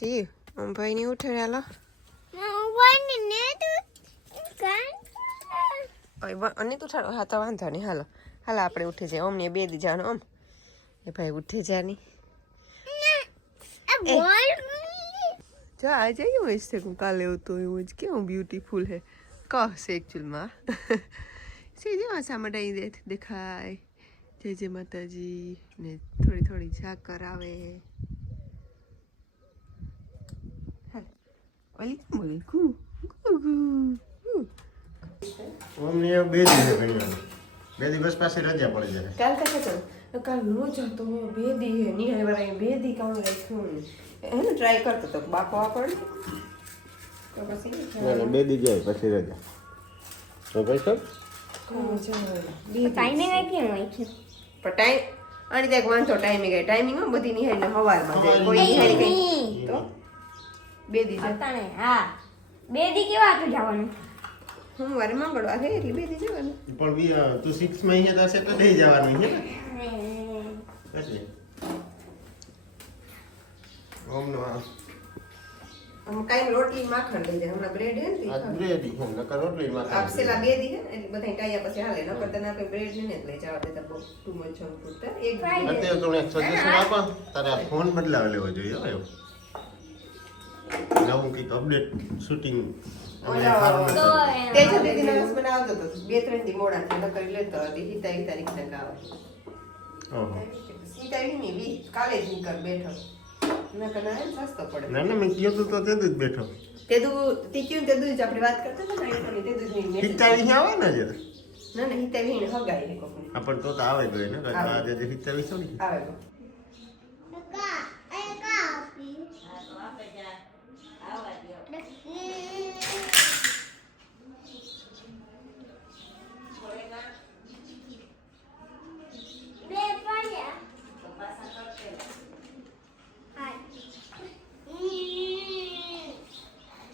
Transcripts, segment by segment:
C ભાઈ ની ઉઠે હાલો અને તું ઠાડો હા તો વાંધો નહીં હાલો હાલો આપણે ઉઠી જાય ઓમ ને 2 દી જાણો ઓમ એ ભાઈ ઉઠે જાની જો આ જઈ હોય છે કાલે તો એવું જ કેવું બ્યુટીફુલ હે કહશે એકચ્યુઅલમાં સે જેવા સામડાઈ દે દેખાય જય જય માતાજી ને થોડી થોડી ઝાકર આવે ઓલી બોલી કુ ઓમને 2 દી હે ભણ્યો 2 દિવસ પાસે રજા પડી જાય કાલ કાલ કાલ નો જતો 2 દી હે ની હે 2 દી કામ રાખ્યું એને ટ્રાય કરતો તો બાપો આપણ તો પછી 2 દી જાય પછી રજા તો ભાઈ સર ટાઈમિંગ આપી હોય છે પણ ટાઈમ અને દેખ વાંધો ટાઈમિંગ બધી નિહાળી ને હવારમાં જાય કોઈ નિહાળી કઈ તો 2 દી અતાણે હા 2 દી કેવા આટલું જવાનું હું વારે મંગળવાર હે એટલે 2 દી જવાનું પણ તું 6 માં અહીંયા તો સેટરડે જવાનું છે ને એટલે ઓમનો हम काई रोटली माखण लई જાય હમણાં બ્રેડ હે ને આ બ્રેડ છે નકર રોટલી માં આપસેલા 2 દી હે એટલે બધાય ટાયા પછી હાલે નકર તને આપણે બ્રેડ ને જ લઈ જવા દેતા બહુ ટુ મચ જંક ફૂડ એક અત્યારે તો એક સજેશન આપો તારે ફોન બદલાવ લેવો જોઈએ હો એવું નવું કઈક અપડેટ શૂટિંગ તેજ દીદી નસ બનાવતો તો 2-3 દી મોડા થી નકર લેતો હતી હિતાઈ તારીખ તક આવે ઓહો હિતાઈ ની વી કાલે જ નીકળ બેઠો નકર ના સસ્તો પડે ના ના મેં કીધું તો તે જ બેઠો તે ક્યું તે દૂધ આપણે વાત કરતા હતા ને તે દૂધ ની હિતાવી આવે ને જરા ના ના હિતાઈ ને હગાઈ ને કોક આપણ તો આવે ગયો ને આજે જે હિતાવી થોડી આવે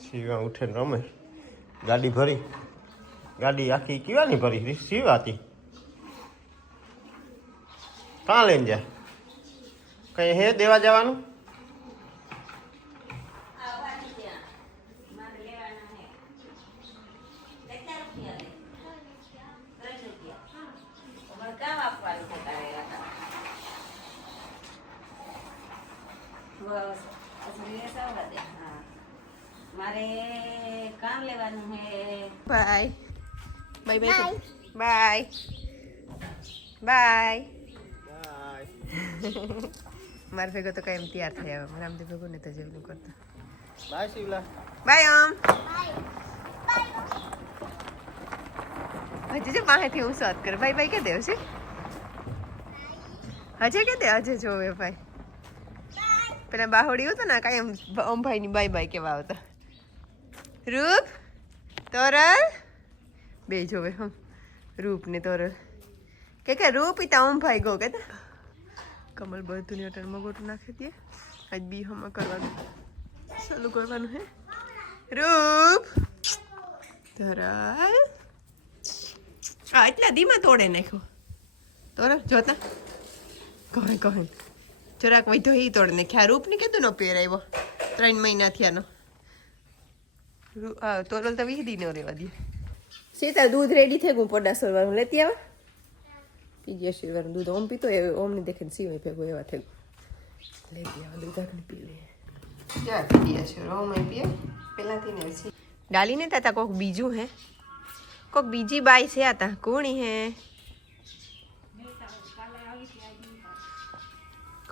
શિવા ઉઠે ને રમે ગાડી ભરી ગાડી આખી કેવાની ભરી શિવા હતી કાં લઈને જાય કઈ હે દેવા જવાનું મારે કામ લેવાનું હે bye bye bye bye bye મારે ભેગો તો કઈ તૈયાર થયા હવે રામદેવ ભેગો ને તો જેવું કરતા બાય શિવલા બાય હજી જે માહેથી હું સાત કરે ભાઈ ભાઈ કે દેવ છે હજે કે દે હજે જોવે ભાઈ પેલા બાહોડી હતો ને કાંઈ ઓમ ભાઈ ની બાય બાય કેવા આવતા રૂપ તોરલ બે જોવે હમ રૂપ ને તોરલ કે રૂપ ઈતા ઓમ ભાઈ ગો કે કમલ બધું ની અટણ મગોટું નાખી દે આજ બી હમ કરવાનું ચાલુ કરવાનું હે રૂપ તોરલ આ એટલા ધીમા તોડે નાખ્યો તોરલ જોતા કહે જરાક વૈધો હી તોડ ને ખ્યા રૂપ ને કીધું નો પહેરાવ્યો 3 મહિના થયાનો તોરલ તો 20 દી નો રેવા દે સીતા દૂધ રેડી થઈ ગયું પોડા સરવાનું લેતી આવે પીજે શિરવાનું દૂધ ઓમ પીતો એ ઓમ ને દેખે સીવે ભેગો એવા થઈ ગયું લેતી આવે દૂધ આગળ પી લે જા પીએ છે ઓમ પીએ પેલાથી ને ડાલી ને તાતા કોક બીજું હે કોક બીજી બાઈ છે આતા કોણી હે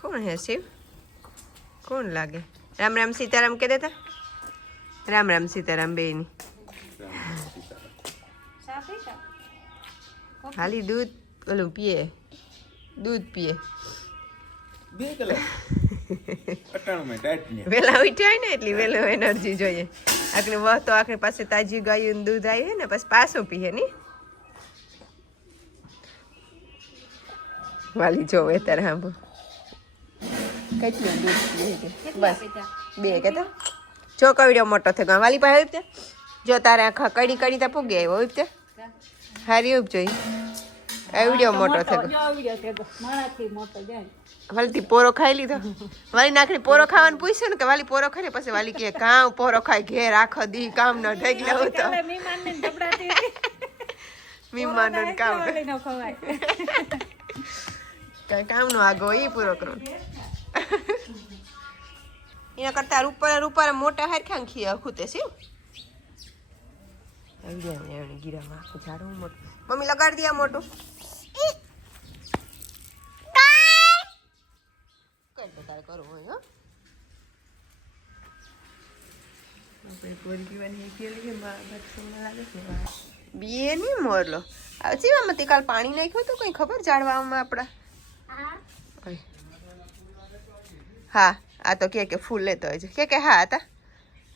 કોણ હે શિવ કોણ લાગે રામ રામ સીતારામ કે દેતા રામ રામ સીતારામ બેની ખાલી દૂધ ઓલું પીએ દૂધ પીએ વેલા ઉઠ્યા ને એટલી વેલો એનર્જી જોઈએ આખને વહ તો આખની પાસે તાજી ગાયું દૂધ આવી ને પછી પાછું પીએ ની વાલી જોવે તારે હાંભો કેટલું દૂધ પીએ બસ 2 કે તો જો કવડ્યો મોટો થઈ ગયો વાલી પાસે આવ્યું જો તારે આખા કડી કડી તા પૂગે આવ્યો તે હારી ઉપ જોઈ આ વિડીયો મોટો થયો જો વિડિયો થયો મારાથી મોટો જાય વાલી પોરો ખાઈ લીધો વાલી નાખડી પોરો ખાવાનું પૂછ્યું ને કે વાલી પોરો ખાઈ પછી વાલી કે કામ પોરો ખાઈ ઘેર આખો દી કામ ન ઢગલે હોતો કાલે મહેમાનને દબડાતી હતી મહેમાનોને કામ વાલી નો ખવાય કઈ કામ નો આગો એ પૂરો કરો એના કરતા રૂપાર મોટા હરખાં ખી અખુતે છે આવી ગીરામાં આખું ઝાડું મોટું મમ્મી લગાડી દિયા મોટું તારે કરવું હોય હો બીએ નહીં મોરલો ચીવામાં તે કાલ પાણી નાખ્યું હતું કઈ ખબર ઝાડવામાં આપડા હા આ તો કે ફૂલ લેતો હોય છે કે હા હતા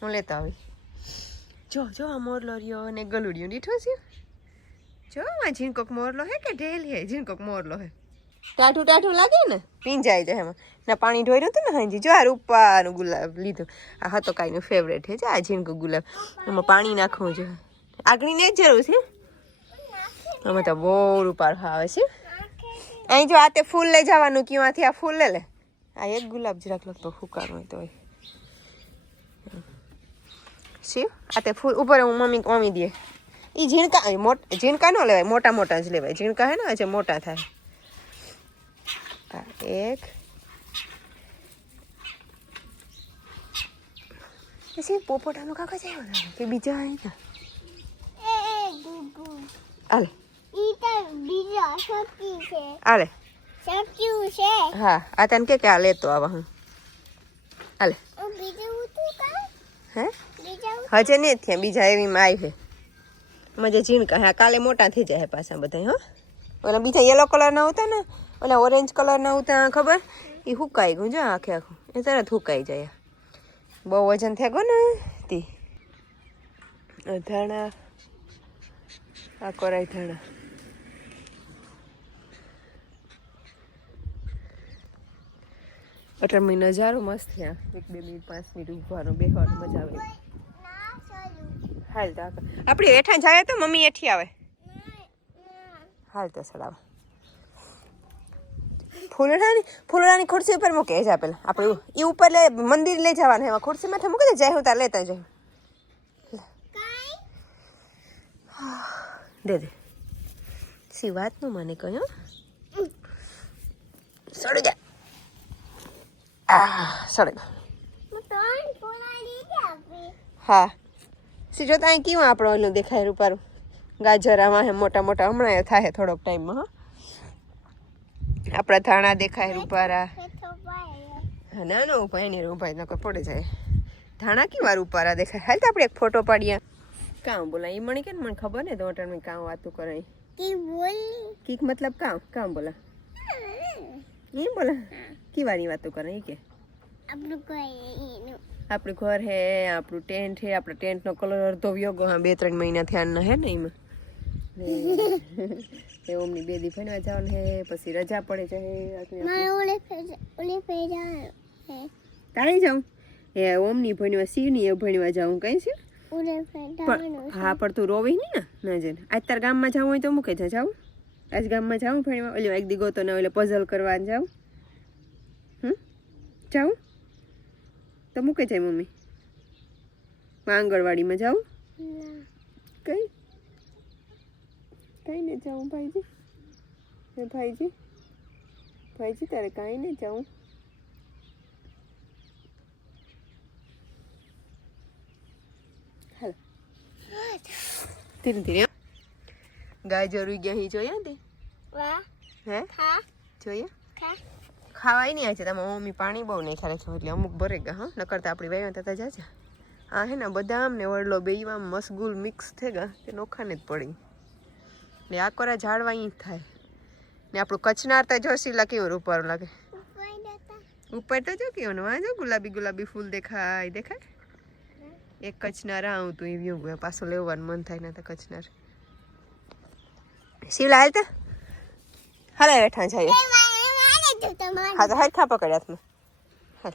હું લેતો આવી જો આ મોરલો રહ્યો અને ગલુડિયું દીઠો છે જો આ ઝીણકોક મોરલો હે કે ઢેલ હે ઝીણકોક મોરલો હે ટાઢું લાગે ને પીંજાઈ જાય એમાં ના પાણી ઢોર્યું હતું ને હાજી જો આ રૂપાનું ગુલાબ લીધું આ હતો કાંઈનું ફેવરેટ છે જો આ ઝીણકો ગુલાબ એમાં પાણી નાખવું છે આગળની જ જરૂર છે આમાં તો બહુ રૂપાળ આવે છે અહીં જો આ તે ફૂલ લઈ જવાનું ક્યાંથી આ ફૂલ લે આ એક ગુલાબ જરાક લગતો ફૂકાનું હોય તો શિવ આ તે ફૂલ ઉપર હું મમ્મી દે એ ઝીણકા ન લેવાય મોટા જ લેવાય ઝીણકા હે ને આજે મોટા થાય એક પછી પોપટાનો કાકા જાય કે બીજા આવ્યા આલે આલે હા આ તને કે આ લેતો આવા હું આલે હે હજે નહીં થયા બીજા એવીમાં આવી છે મજે ઝીણકા હા કાલે મોટા થઈ જાય પાછા બધા હો ઓલા બીજા યલો કલર ના હોતા ને ઓલા ઓરેન્જ કલર ના હોતા ખબર એ હુકાઈ ગયું જો આખું એ તરત હુકાઈ જાય બહુ વજન થઈ ગયો ને તે ધાણા આ કોરાય ધાણા એટલે મેં નજારો મસ્ત થયા 1-2 મિનિટ 5 મિનિટ ઉભાનો બેહવાનો મજા આવે હાલ તો આપણે હેઠા જાય તો મમ્મી હેઠી આવે હાલ તો સડાવ ફૂલડાની ખુરશી ઉપર મૂકે જા પેલા આપણે એ ઉપર લે મંદિર લઈ જવાનું એમાં ખુરશી માથે મૂકી દે જાય હું તાર લેતા જાય દે સી વાત નું મને કહ્યું સડી જા સડે હા સી જોતા અહીં કેવું આપણો ઓલું દેખાય રૂપારું ગાજરામાં હે મોટા હમણાં થાય થોડોક ટાઈમમાં હા આપણા ધાણા દેખાય રૂપારા હા ના ના ઉપાય નહીં રૂપાય ન કોઈ પડી જાય ધાણા કેવા રૂપારા દેખાય હાલ તો આપણે એક ફોટો પાડીએ કામ બોલા એ મને કે મને ખબર ને તો મેં કામ વાતું કરે કીક મતલબ કામ બોલા એ બોલા કેવાની વાતો કરે એ કે આપણું ઘર હે આપણું ટેન્ટ હે આપણા ટેન્ટનો કલર અડધો વ્યોગો હા 2-3 મહિના થયા હે ને એમાં એ ઓમની બેદી ભણવા જવાનું હે પછી રજા પડે છે તારે જાઉં એ ઓમની ભણવા શિવની એ ભણવા જાઉં કઈ છે હા પણ તું રોવી નહીં ને ના જઈને આજ તાર ગામમાં જવું હોય તો મૂકે જાઉં આજ ગામમાં જાઉં ભણવા ઓલી એક દીગો તો ના ઓલે પઝલ કરવા જાઉં જાઉં તો મૂકે જાય મમ્મી આંગણવાડીમાં જાઉં કઈ નહીં જાઉં ભાઈજી તારે કાંઈ નહીં જાઉં હાલ ધીરે ધીરે ગાય જરૂરી ગયા અહીં જોયા તે હે જોયા ખાવાય નહીં આજે તમારા મમ્મી પાણી બહુ નહીં ખાલે છે એટલે અમુક ભરે ગયા હા નકરતા આપણી વહેવા થતા જાજા આ હે ને બદામ ને વડલો બેયમાં મસગુલ મિક્સ થઈ ગયા તે નોખાને જ પડી ને આ કોરા ઝાડવા અહીં થાય ને આપણું કચ્છનાર તો જો શીલા કેવું રૂપારું લાગે ઉપર તો જો કેવું ને જો ગુલાબી ફૂલ દેખાય એક કચ્છનાર આવું તું એ વ્યૂ પાછો લેવાનું મન થાય ને તો કચ્છનાર શિવલા હાલ તો હાલે બેઠા જઈએ હા તો હાથ ખા પકડ હાથમાં હાલ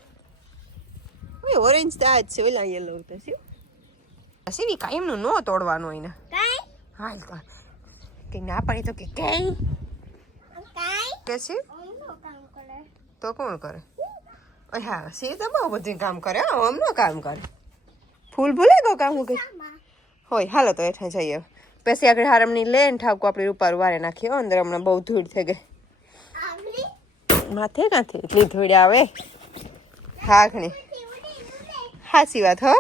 ઓરેન્જ તો આજ છે ઓલા યલો તો શિવી કાયમનું ન તોડવાનું હોય ને હાલ તો કે ના પાડી તો કે કઈ કે છે તો કોણ કરે ઓય હા સી તો બહુ બધું કામ કરે આમનો કામ કરે ફૂલ ભૂલે ગયો કામ હું કઈ હોય હાલો તો એઠા જઈએ પછી આગળ હારમની લે ને ઠાકો આપણે રૂપારું વારે નાખીએ અંદર હમણાં બહુ ધૂળ થઈ ગઈ માથે ક્યાંથી એટલી ધૂળ આવે હા ઘણી સાચી વાત હો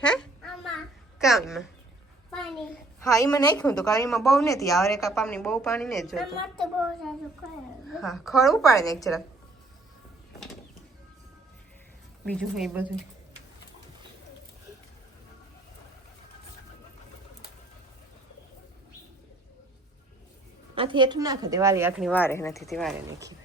હે કામ હા એમાં નાખ્યું હતું કારણ એમાં બહુ નથી આવરે કપામની બહુ પાણી ને જ જોતું હા ખડ ઉપાડે ને એક જરાક બીજું એ બધું આથી હેઠું નાખે તે વાલી આખની વારે નથી તે વારે નાખી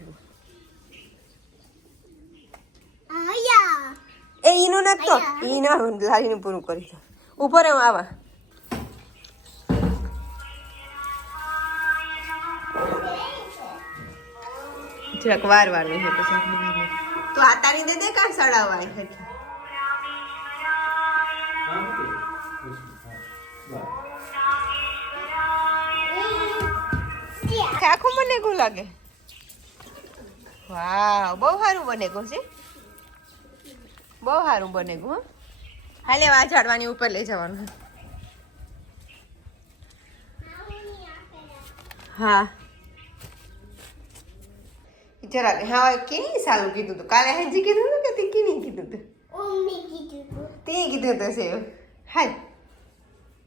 એ ઈનું નાખતો ઈ ના લારીનું પૂરું કરી દો ઉપર એમ આવા જરાક વાર નહીં છે પછી તો આતાની દે દે કાં સડાવવા હરખી આખું મને ગયું લાગે વાહ બહુ સારું બને ગયું છે બહુ સારું બને ગયું હાલે આ ઝાડવાની ઉપર લઈ જવાનું હા જરાક હા કેની સારું કીધું તું કાલે હેજી કીધું કે તે કેની કીધું તું તે કીધું તો છે હાલ